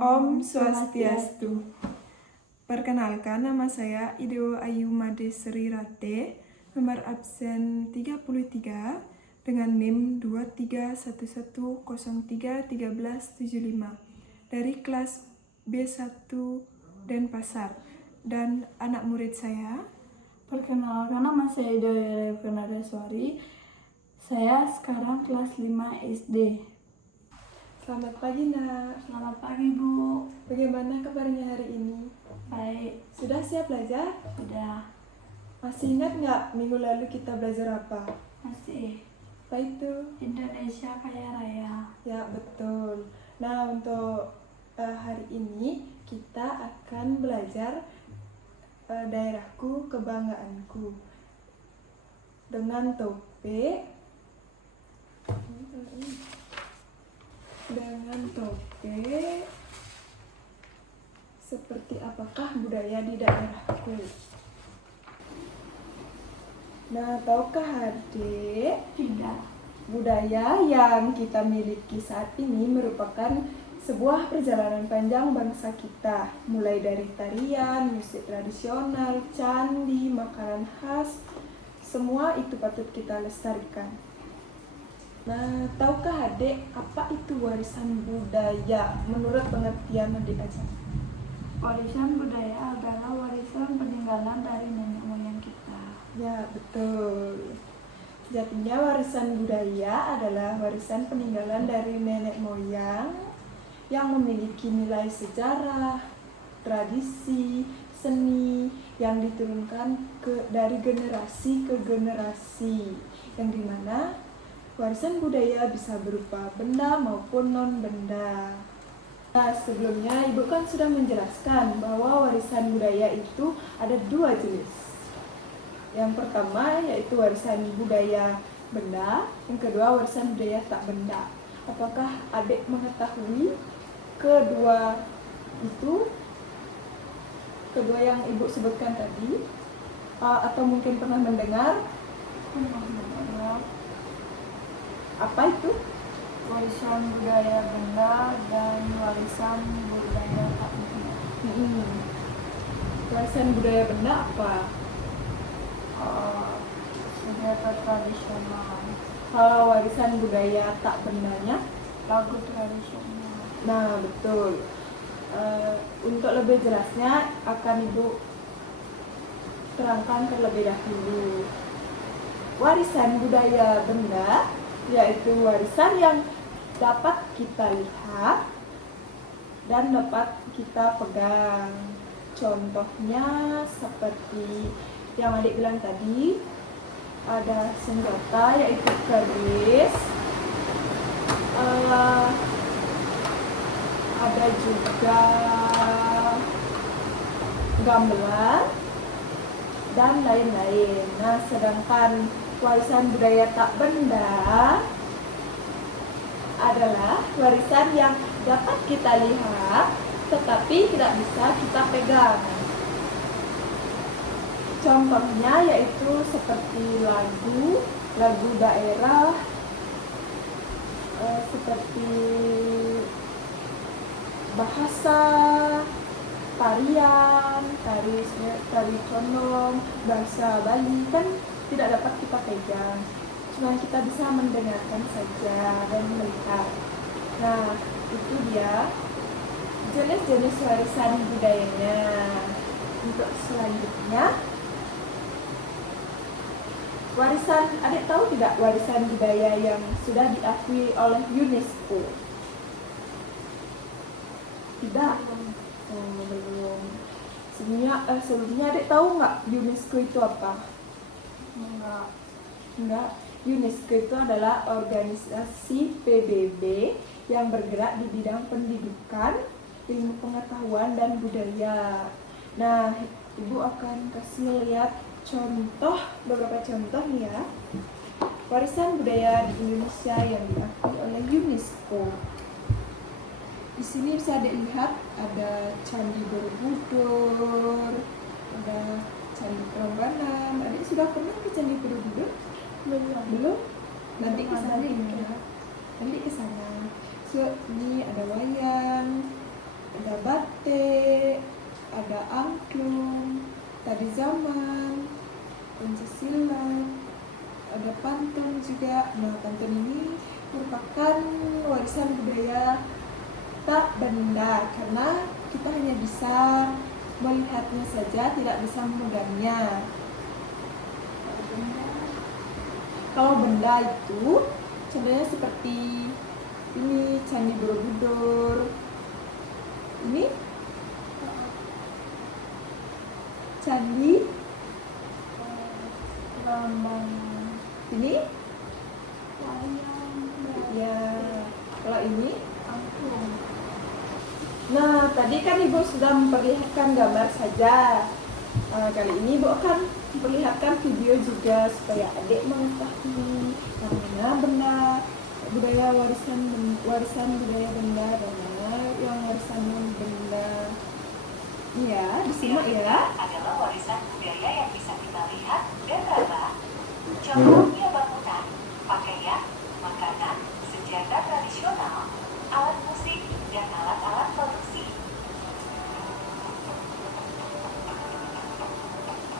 Om Swastiastu. Perkenalkan, nama saya Ideo Ayu Made Sri Rate, nomor absen 33 dengan NIM 2311031375 dari kelas B1 Denpasar, dan anak murid saya. Perkenalkan, nama saya Ideo Ayu Made. Saya sekarang kelas 5 SD. Selamat pagi, Nak. Selamat pagi, Bu. Bagaimana kabarnya hari ini? Baik. Sudah siap belajar? Sudah. Masih ingat nggak minggu lalu kita belajar apa? Masih. Apa itu? Indonesia Kaya Raya. Ya, betul. Nah, untuk hari ini kita akan belajar daerahku kebanggaanku dengan topik seperti apakah budaya di daerahku. Nah, tahukah adik? Tidak. Budaya yang kita miliki saat ini merupakan sebuah perjalanan panjang bangsa kita, mulai dari tarian, musik tradisional, candi, makanan khas, semua itu patut kita lestarikan. Nah, tahukah adik apa itu warisan budaya menurut pengertian adik aja? Warisan budaya adalah warisan peninggalan dari nenek moyang kita. Ya, betul. Sejatinya warisan budaya adalah warisan peninggalan dari nenek moyang yang memiliki nilai sejarah, tradisi, seni yang diturunkan dari generasi ke generasi, yang dimana warisan budaya bisa berupa benda maupun non-benda. Nah, sebelumnya Ibu kan sudah menjelaskan bahwa warisan budaya itu ada dua jenis. Yang pertama yaitu warisan budaya benda, yang kedua warisan budaya tak benda. Apakah adik mengetahui kedua yang Ibu sebutkan tadi? Atau mungkin pernah mendengar? Apa itu? Warisan budaya benda dan warisan budaya tak benda. Warisan budaya benda apa? Senjata tradisional. Kalau warisan budaya tak bendanya? Lagu tradisional. Nah, betul. Untuk lebih jelasnya akan Ibu terangkan terlebih dahulu. Warisan budaya benda yaitu warisan yang dapat kita lihat dan dapat kita pegang. Contohnya seperti yang adik bilang tadi, ada senjata yaitu keris, ada juga gamelan dan lain-lain. Nah, sedangkan warisan budaya tak benda adalah warisan yang dapat kita lihat tetapi tidak bisa kita pegang. Contohnya yaitu seperti lagu daerah, seperti bahasa, tarian, tari condong, bahasa Bali kan tidak dapat kita pegang, cuma kita bisa mendengarkan saja dan melihat. Nah, itu dia jenis-jenis warisan budayanya. Untuk selanjutnya, warisan, adik tahu tidak warisan budaya yang sudah diakui oleh UNESCO? Tidak? Belum. Sebelumnya adik tahu nggak UNESCO itu apa? Enggak. UNESCO itu adalah organisasi PBB yang bergerak di bidang pendidikan, ilmu pengetahuan, dan budaya. Nah, Ibu akan kasih lihat beberapa contoh nih ya, warisan budaya di Indonesia yang diakui oleh UNESCO. Di sini bisa dilihat ada Candi Borobudur, ada Candi Prambanan. Adik sudah pernah ke Candi Borobudur? Belum? Nanti ke sana ya. Nanti ke sana. So, ini ada wayang, ada batik, ada angklung, tari zaman, pencaksilat, ada pantun juga. Nah, pantun ini merupakan warisan budaya tak benda karena kita hanya bisa melihatnya saja, tidak bisa memegangnya. Kalau benda itu contohnya seperti ini Candi Borobudur, ini Candi lambang ini wayang ya. Kalau ini, angklung. nah tadi kan Ibu sudah memperlihatkan gambar saja. Kali ini Ibu akan memperlihatkan video juga supaya adik mengetahui yang mana benda budaya warisan budaya benda dan mana yang warisan non benda. Ya, disimak ya. Adalah warisan budaya yang bisa kita lihat dan raba. Contohnya bangunan, pakaian, makanan, senjata tradisional, alat musik, dan alat-alat produksi.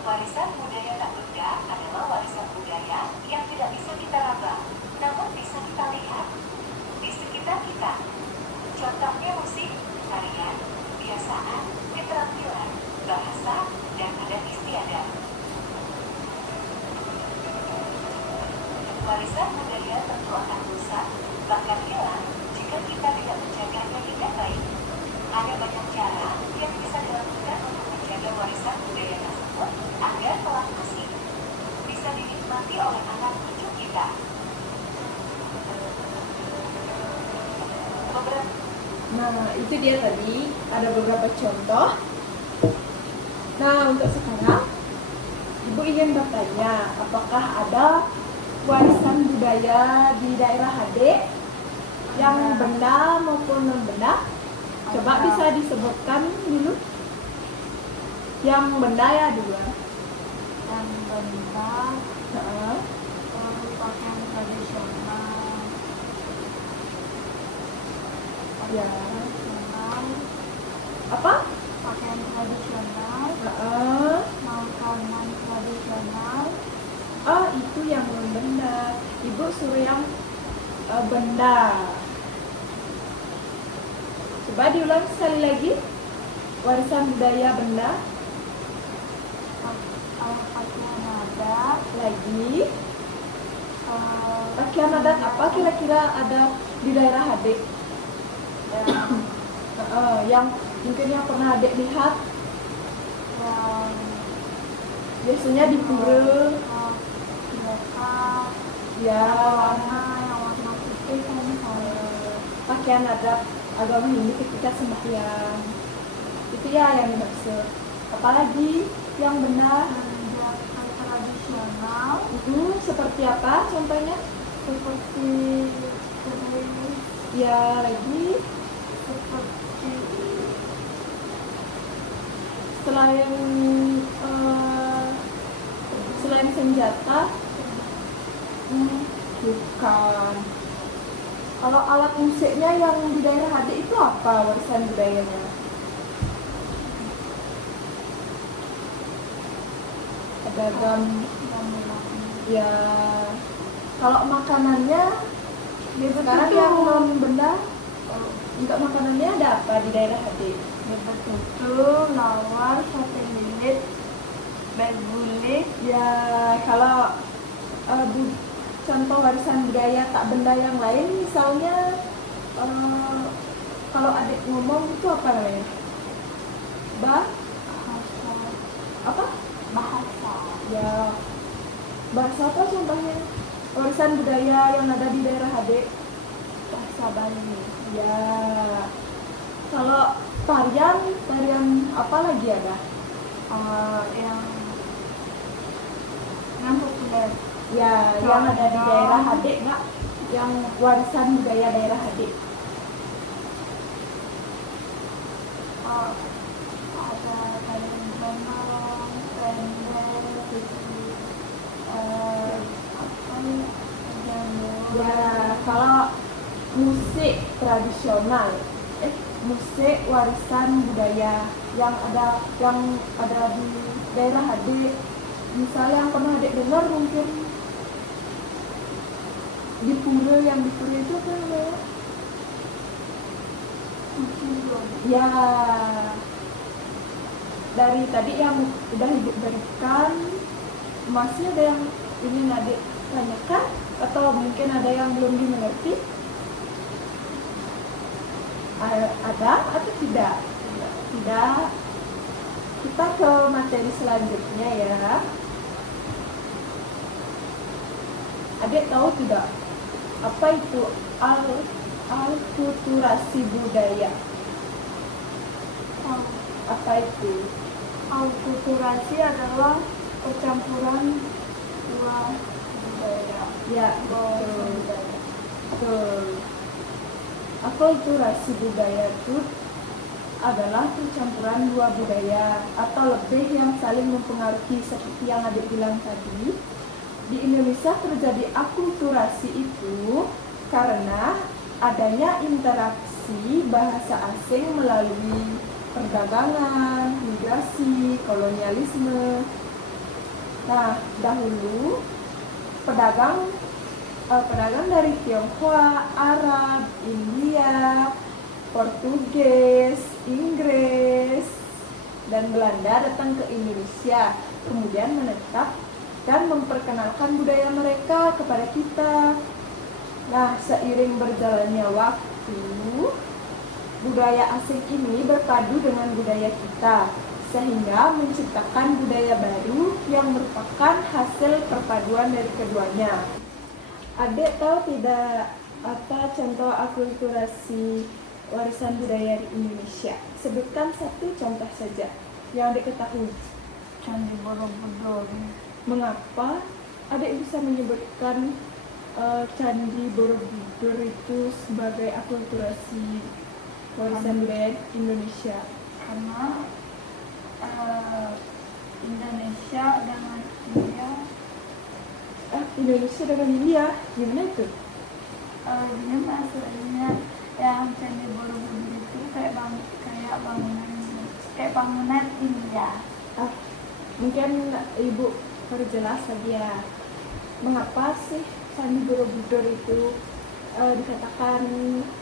Warisan budaya tak benda adalah warisan budaya yang tidak bisa kita raba, namun bisa kita lihat di sekitar kita. Contohnya musik, tarian, kebiasaan, keterampilan, bahasa, dan adat istiadat. Warisan budaya tentu akan rusak, bahkan hilang jika kita tidak menjaganya dengan baik. Ada banyak cara yang bisa dilakukan untuk menjaga warisan budaya tersebut agar kelak masih bisa dinikmati oleh anak cucu kita. Nah, itu dia tadi ada beberapa contoh. Nah, untuk sekarang Ibu ingin bertanya, apakah ada warisan budaya di daerah Adik yang benda maupun non benda? Coba Ada. bisa disebutkan dulu. Yang benda ya dulu. Yang benda Heeh. pakaian tradisional, Ya. tradisional, Apa? pakaian tradisional, Heeh. makanan tradisional, Oh, itu yang non benda. Ibu suruh yang benda. Coba diulang sekali lagi. Warisan budaya benda pakaian adat, lagi. Pakaian adat apa kira-kira ada di daerah Adik? Yang mungkin yang pernah Adik lihat yang biasanya di pura. mereka Ya, yang warna putih kan misalnya. pakaian adat agama Hindu ketika sembahyang. Itu ya yang dimaksud. Apalagi yang benar. Senjata tradisional Seperti apa contohnya? seperti keris, Ya, lagi seperti selain selain senjata, bukan. Kalau alat musiknya yang di daerah Adik itu apa warisan budayanya? Ada gamelan. ya. Kalau makanannya sekarang Betul. yang non benda, untuk makanannya ada apa di daerah Adik? Betul, lawar, sate lilit, begulik, Ya, kalau contoh warisan budaya tak benda yang lain, misalnya kalau Adik ngomong itu apa namanya? bahasa, Apa? bahasa, Ya, bahasa apa contohnya? Warisan budaya yang ada di daerah Adik? bahasa Bali, Ya, kalau tarian apa lagi ada? yang populer, Ya, yang ada di daerah Adik nggak? Yang warisan budaya daerah Adik? ada tarian benang, pendek, apa ya, Ya, kalau musik tradisional, musik warisan budaya yang ada di daerah adik. Misalnya yang pernah adik dengar mungkin di Pura, yang di Pura itu apa namanya? Ya, dari tadi yang udah ibu berikan, masih ada yang ingin adik tanyakan atau mungkin ada yang belum dimengerti? Ada atau tidak? Tidak. Kita ke materi selanjutnya ya. Adik tahu tidak apa itu alkulturasi budaya? Apa itu? Alkulturasi adalah percampuran dua budaya. Ya, betul. Akulturasi budaya itu adalah percampuran dua budaya atau lebih yang saling mempengaruhi seperti yang adik bilang tadi. Di Indonesia terjadi akulturasi itu karena adanya interaksi bahasa asing melalui perdagangan, migrasi, kolonialisme. Nah, dahulu pedagang dari Tionghoa, Arab, India, Portugis, Inggris, dan Belanda datang ke Indonesia, kemudian menetap dan memperkenalkan budaya mereka kepada kita. Nah, seiring berjalannya waktu, budaya asing ini berpadu dengan budaya kita, sehingga menciptakan budaya baru yang merupakan hasil perpaduan dari keduanya. Adik tahu tidak apa contoh akulturasi warisan budaya di Indonesia? Sebutkan satu contoh saja yang adik ketahui. Candi Borobudur. Mengapa adik bisa menyebutkan Candi Borobudur itu sebagai akulturasi warisan budaya Indonesia? Karena Indonesia dengan Indonesia dengan India, gimana itu? ini maksudnya yang Candi Borobudur itu kayak bangunan India. Mungkin ibu perjelas lagi ya, mengapa sih Candi Borobudur itu dikatakan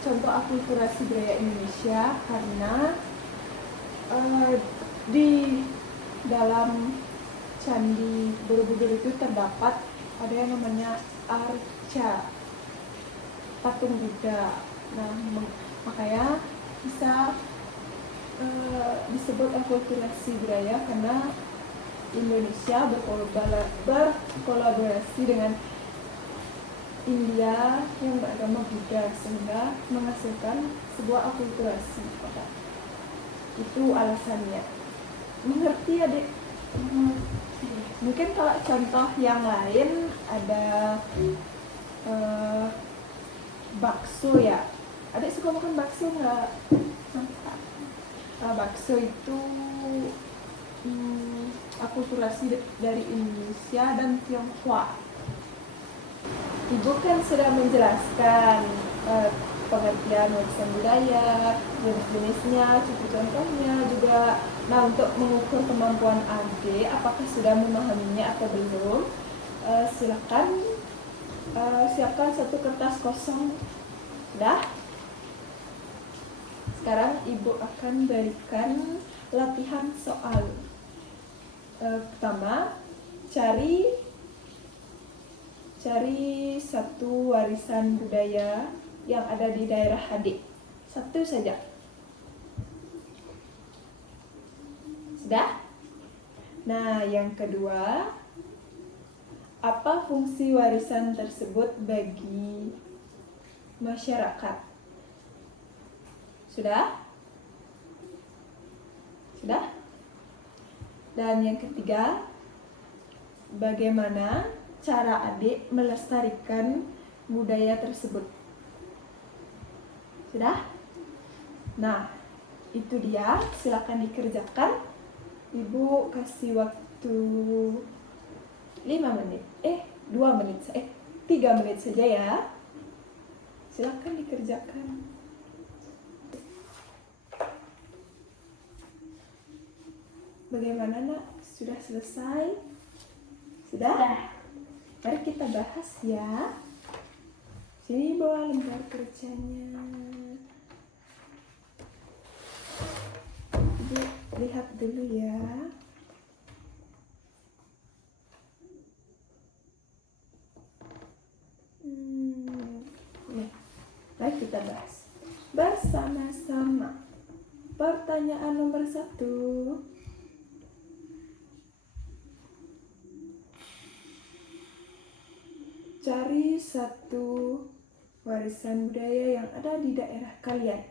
contoh akulturasi budaya Indonesia? Karena di dalam Candi Borobudur itu terdapat ada yang namanya arca, patung Buddha. Nah, makanya bisa disebut akulturasi budaya karena Indonesia berkolaborasi dengan India yang beragama Buddha sehingga menghasilkan sebuah akulturasi. Itu alasannya. Mengerti adik? Mungkin kalau contoh yang lain ada bakso ya. Adik suka makan bakso nggak? Bakso itu akulturasi dari Indonesia dan Tionghoa. Ibu kan sudah menjelaskan pengertian warisan budaya, jenis-jenisnya, contoh-contohnya juga. Nah, untuk mengukur kemampuan adik, apakah sudah memahaminya atau belum, siapkan satu kertas kosong. Sudah? Sekarang ibu akan berikan latihan soal. Pertama, cari satu warisan budaya yang ada di daerah adik. Satu saja. Sudah? Nah, yang kedua, apa fungsi warisan tersebut bagi masyarakat? Sudah? Sudah? Dan yang ketiga, bagaimana cara adik melestarikan budaya tersebut? Sudah? Nah, itu dia. Silakan dikerjakan. Ibu kasih waktu 5 menit. 2 menit. 3 menit saja ya. Silakan dikerjakan. Bagaimana nak? Sudah selesai? Sudah? Mari kita bahas ya. Sini bawa lembar kerjanya. Ibu lihat dulu ya. Nih, mari kita bahas bersama-sama. Pertanyaan nomor 1. Cari satu warisan budaya yang ada di daerah kalian.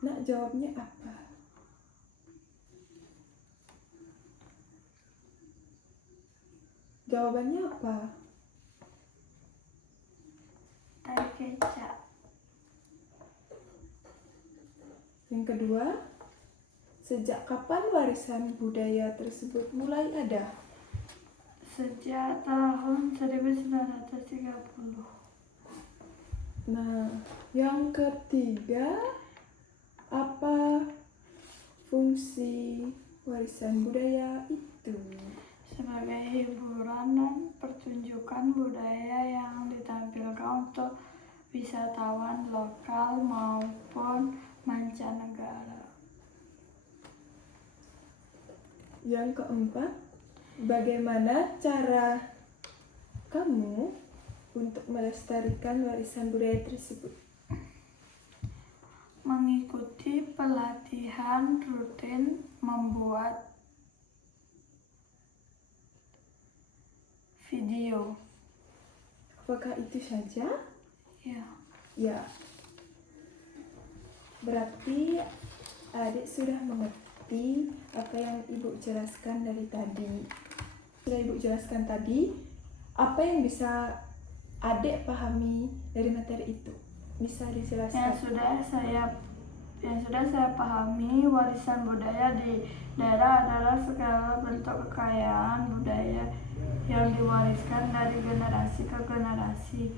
Nak jawabnya apa? Jawabannya apa? Tari kecak. Yang kedua, sejak kapan warisan budaya tersebut mulai ada? Sejak tahun 1930. Nah, yang ketiga, apa fungsi warisan budaya itu? Sebagai hiburan dan pertunjukan budaya yang ditampilkan untuk wisatawan lokal maupun mancanegara. Yang keempat, bagaimana cara kamu untuk melestarikan warisan budaya tersebut? Mengikuti pelatihan rutin membuat video. Apakah itu saja? Ya, Ya. Berarti adik sudah mengerti apa yang ibu jelaskan dari tadi. Sudah ibu jelaskan tadi, apa yang bisa adik pahami dari materi itu? Bisa dijelaskan? yang sudah saya pahami, warisan budaya di daerah adalah segala bentuk kekayaan budaya yang diwariskan dari generasi ke generasi,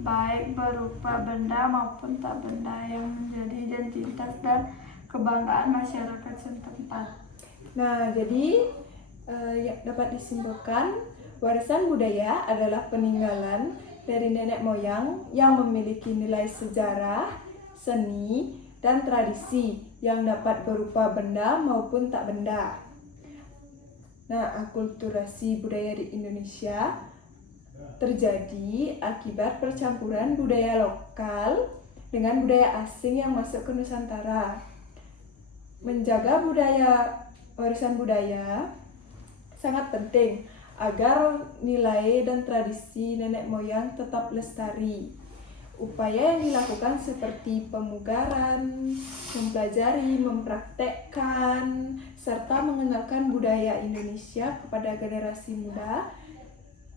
baik berupa benda maupun tak benda, yang menjadi identitas dan kebanggaan masyarakat setempat. Nah, jadi yang dapat disimpulkan, warisan budaya adalah peninggalan dari nenek moyang yang memiliki nilai sejarah, seni, dan tradisi yang dapat berupa benda maupun tak benda. Nah, akulturasi budaya di Indonesia terjadi akibat percampuran budaya lokal dengan budaya asing yang masuk ke Nusantara. Menjaga warisan budaya sangat penting agar nilai dan tradisi nenek moyang tetap lestari. Upaya yang dilakukan seperti pemugaran, mempelajari, mempraktekkan, serta mengenalkan budaya Indonesia kepada generasi muda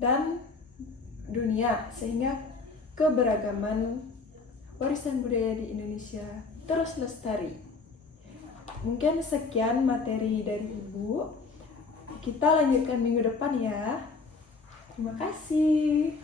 dan dunia, sehingga keberagaman warisan budaya di Indonesia terus lestari. Mungkin sekian materi dari Ibu. Kita lanjutkan minggu depan ya. Terima kasih.